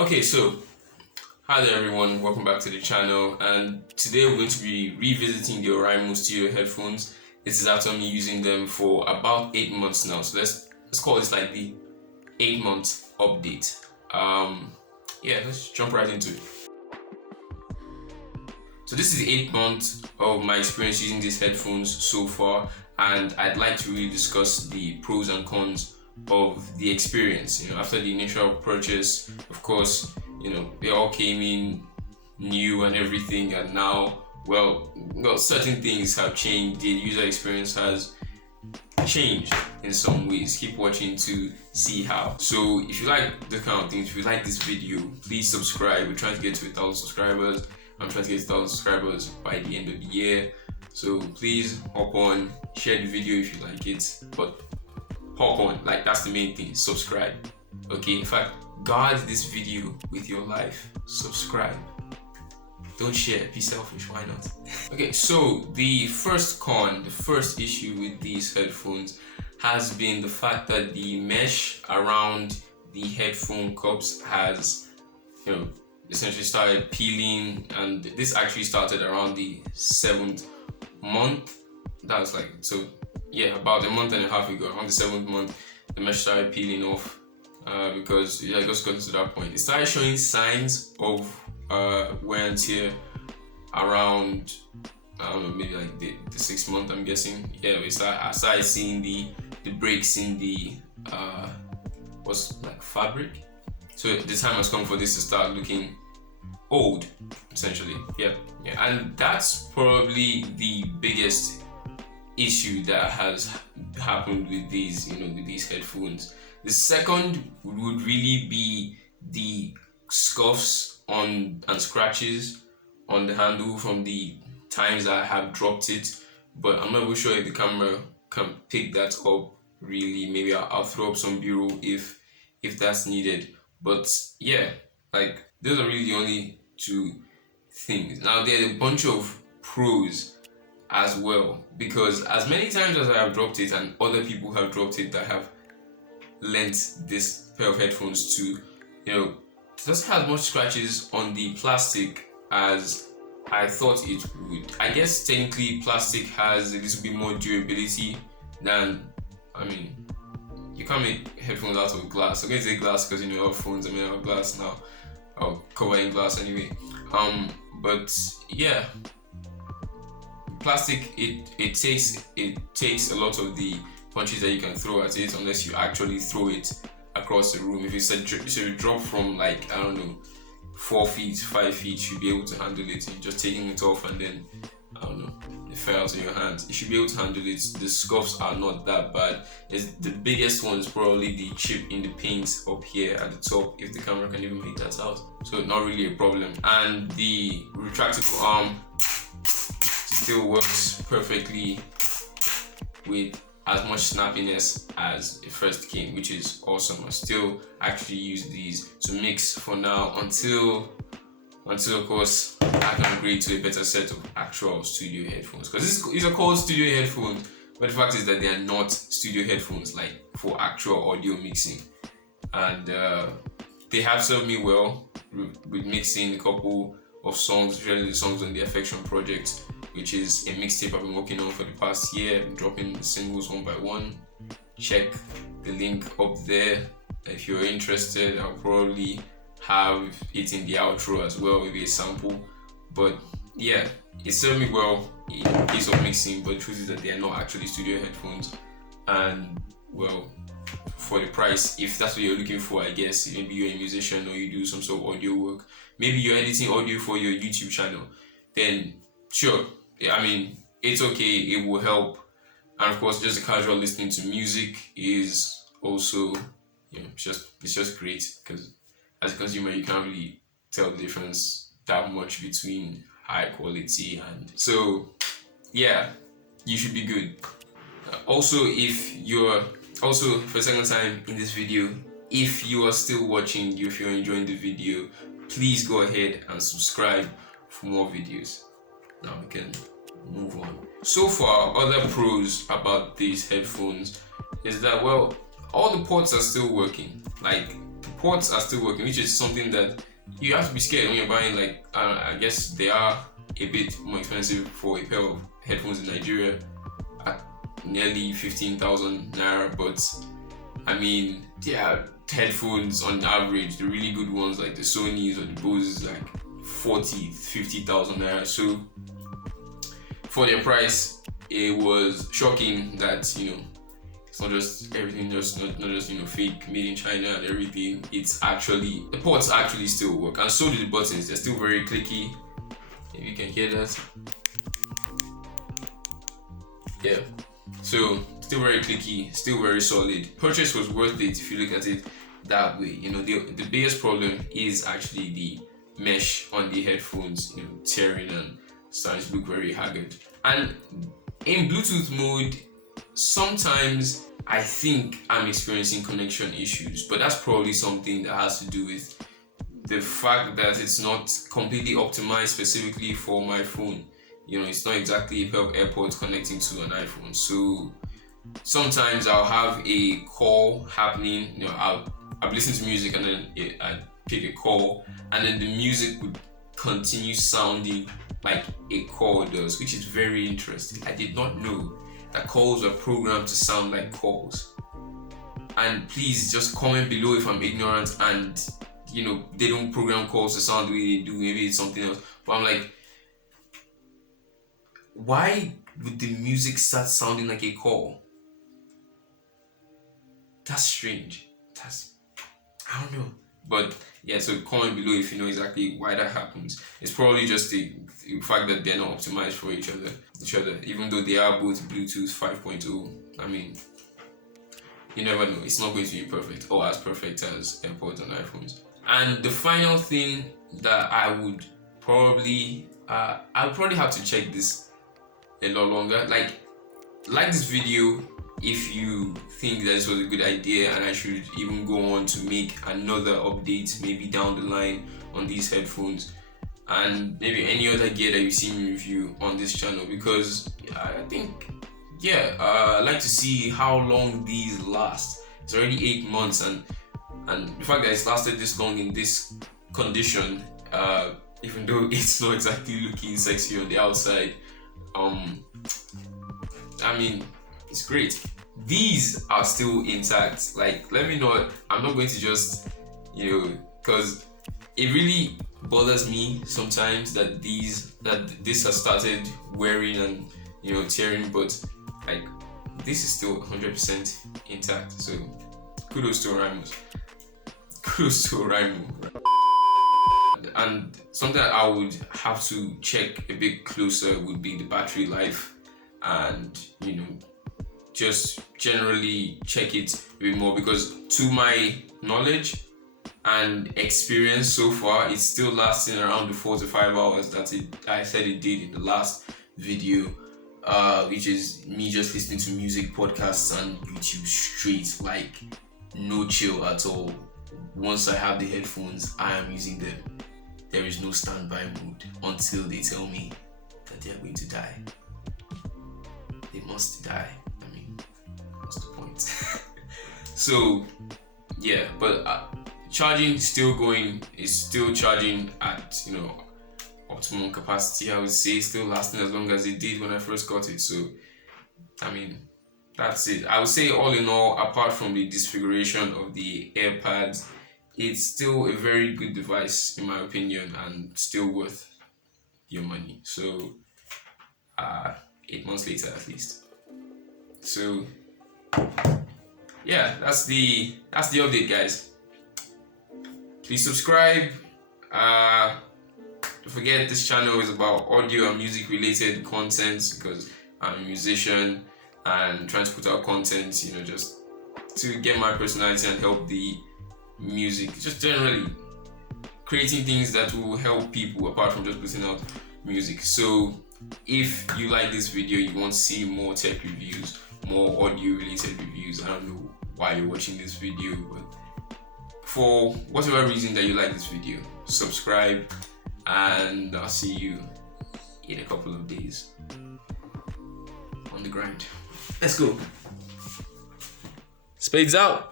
Okay, so hi there everyone, welcome back to the channel, and today we're going to be revisiting the Oraimo Studio Headphones. This is after me using them for about 8 months now, so let's call this like the 8 month update. Yeah, let's jump right into it. So this is the 8 month of my experience using these headphones so far, and I'd like to really discuss the pros and cons of the experience. After the initial purchase, of course, they all came in new and everything, and now, well, certain things have changed. The user experience has changed in some ways. Keep watching to see how. So if you like this kind of things, if you like this video, please subscribe. We're trying to get to 1,000 subscribers. I'm trying to get to 1,000 subscribers by the end of the year. So please hop on, share the video if you like it, but hop on, like that's the main thing. Subscribe. Okay, in fact, guard this video with your life. Subscribe. Don't share, be selfish, why not? Okay, so the first issue with these headphones has been the fact that the mesh around the headphone cups has, essentially started peeling, and this actually started around the 7th month. That was about a month and a half ago. Around the 7th month, the mesh started peeling off because I just got to that point. It started showing signs of wear and tear around, I don't know, maybe like the 6th month, I'm guessing. Yeah, I started seeing the breaks in the fabric. So the time has come for this to start looking old, essentially. Yeah, and that's probably the biggest issue that has happened with these, with these headphones. The second would really be the scuffs and scratches on the handle from the times I have dropped it, but I'm not even sure if the camera can pick that up really. Maybe I'll throw up some B-roll if that's needed. But yeah, like those are really the only two things. Now there are a bunch of pros as well, because as many times as I have dropped it and other people have dropped it that have lent this pair of headphones to, it doesn't have much scratches on the plastic as I thought it would. I guess technically plastic has a little bit more durability than, you can't make headphones out of glass. I'm going to say glass because our phones are made out of glass now, or covered in glass anyway. But yeah, plastic, it takes a lot of the punches that you can throw at it, unless you actually throw it across the room. If it's a drop from, like, I don't know, 4 feet, 5 feet, you should be able to handle it. You're just taking it off and then, I don't know, it fell out in your hands. You should be able to handle it. The scuffs are not that bad. The biggest one is probably the chip in the paint up here at the top, if the camera can even make that out. So not really a problem. And the retractable arm still works perfectly with as much snappiness as it first came, which is awesome. I still actually use these to mix for now until of course I can upgrade to a better set of actual studio headphones, because these are called studio headphones, but the fact is that they are not studio headphones like for actual audio mixing. And they have served me well with mixing a couple of songs, especially the songs on the Affection project, which is a mixtape I've been working on for the past year. I'm dropping the singles one by one. Check the link up there if you're interested. I'll probably have it in the outro as well, maybe a sample. But yeah, it served me well in case of mixing, but the truth is that they are not actually studio headphones. And well, for the price, if that's what you're looking for, I guess, maybe you're a musician or you do some sort of audio work, maybe you're editing audio for your YouTube channel, then sure, it's okay, it will help. And of course, just a casual listening to music is also, it's just great, because as a consumer, you can't really tell the difference that much between high quality and so yeah, you should be good. Also, for a second time in this video, if you are still watching, if you're enjoying the video, please go ahead and subscribe for more videos. Now we can move on. So far, other pros about these headphones is that, well, all the ports are still working. Like, the ports are still working, which is something that you have to be scared when you're buying. Like I guess they are a bit more expensive for a pair of headphones in Nigeria at nearly 15,000 naira, but I mean, yeah, headphones on average, the really good ones like the Sony's or the Bose's, like 50,000 naira. So for their price, it was shocking that, you know, it's not just everything, just not just, you know, fake, made in China and everything. It's actually, the ports actually still work, and so do the buttons. They're still very clicky. If you can hear that, yeah. So still very clicky, still very solid. Purchase was worth it if you look at it that way. You know, the biggest problem is actually the mesh on the headphones, you know, tearing and starting to look very haggard. And in Bluetooth mode, sometimes I think I'm experiencing connection issues, but that's probably something that has to do with the fact that it's not completely optimized specifically for my phone. You know, it's not exactly a pair of AirPods connecting to an iPhone. So sometimes I'll have a call happening, you know, I'll listen to music and then I pick a call, and then the music would continue sounding like a call does, which is very interesting. I did not know that calls were programmed to sound like calls. And please just comment below if I'm ignorant and, you know, they don't program calls to sound the way they do. Maybe it's something else. But I'm like, why would the music start sounding like a call? That's strange. I don't know. But yeah, so comment below if you know exactly why that happens. It's probably just the fact that they're not optimized for each other. Even though they are both Bluetooth 5.0. I mean, you never know. It's not going to be perfect or as perfect as AirPods and iPhones. And the final thing that I would probably I'll probably have to check this a lot longer. Like this video if you think that this was a good idea and I should even go on to make another update maybe down the line on these headphones, and maybe any other gear that you see me review on this channel, because I think, yeah, I'd like to see how long these last. It's already 8 months, and the fact that it's lasted this long in this condition, even though it's not exactly looking sexy on the outside, I mean, it's great. These are still intact. Like, let me know. I'm not going to just, you know, because it really bothers me sometimes that this has started wearing and, you know, tearing, but like this is still 100% intact. So kudos to Oraimo. Kudos to Oraimo. And something that I would have to check a bit closer would be the battery life, and, you know, just generally check it a bit more, because to my knowledge and experience so far, it's still lasting around the 4 to 5 hours that I said it did in the last video, which is me just listening to music, podcasts and YouTube straight, like no chill at all. Once I have the headphones, I am using them. There is no standby mode until they tell me that they are going to die. They must die. I mean, what's the point? So yeah, but charging still going. It's still charging at, you know, optimum capacity. I would say still lasting as long as it did when I first got it. So I mean, that's it. I would say all in all, apart from the disfiguration of the AirPads, it's still a very good device in my opinion, and still worth your money. So 8 months later at least. So yeah, that's the update, guys. Please subscribe. Don't forget, this channel is about audio and music related content, because I'm a musician and trying to put out content, you know, just to get my personality and help the music, just generally creating things that will help people apart from just putting out music. So if you like this video, you want to see more tech reviews, more audio related reviews, I don't know why you're watching this video, but for whatever reason that you like this video, subscribe, and I'll see you in a couple of days on the grind. Let's go. Spades out.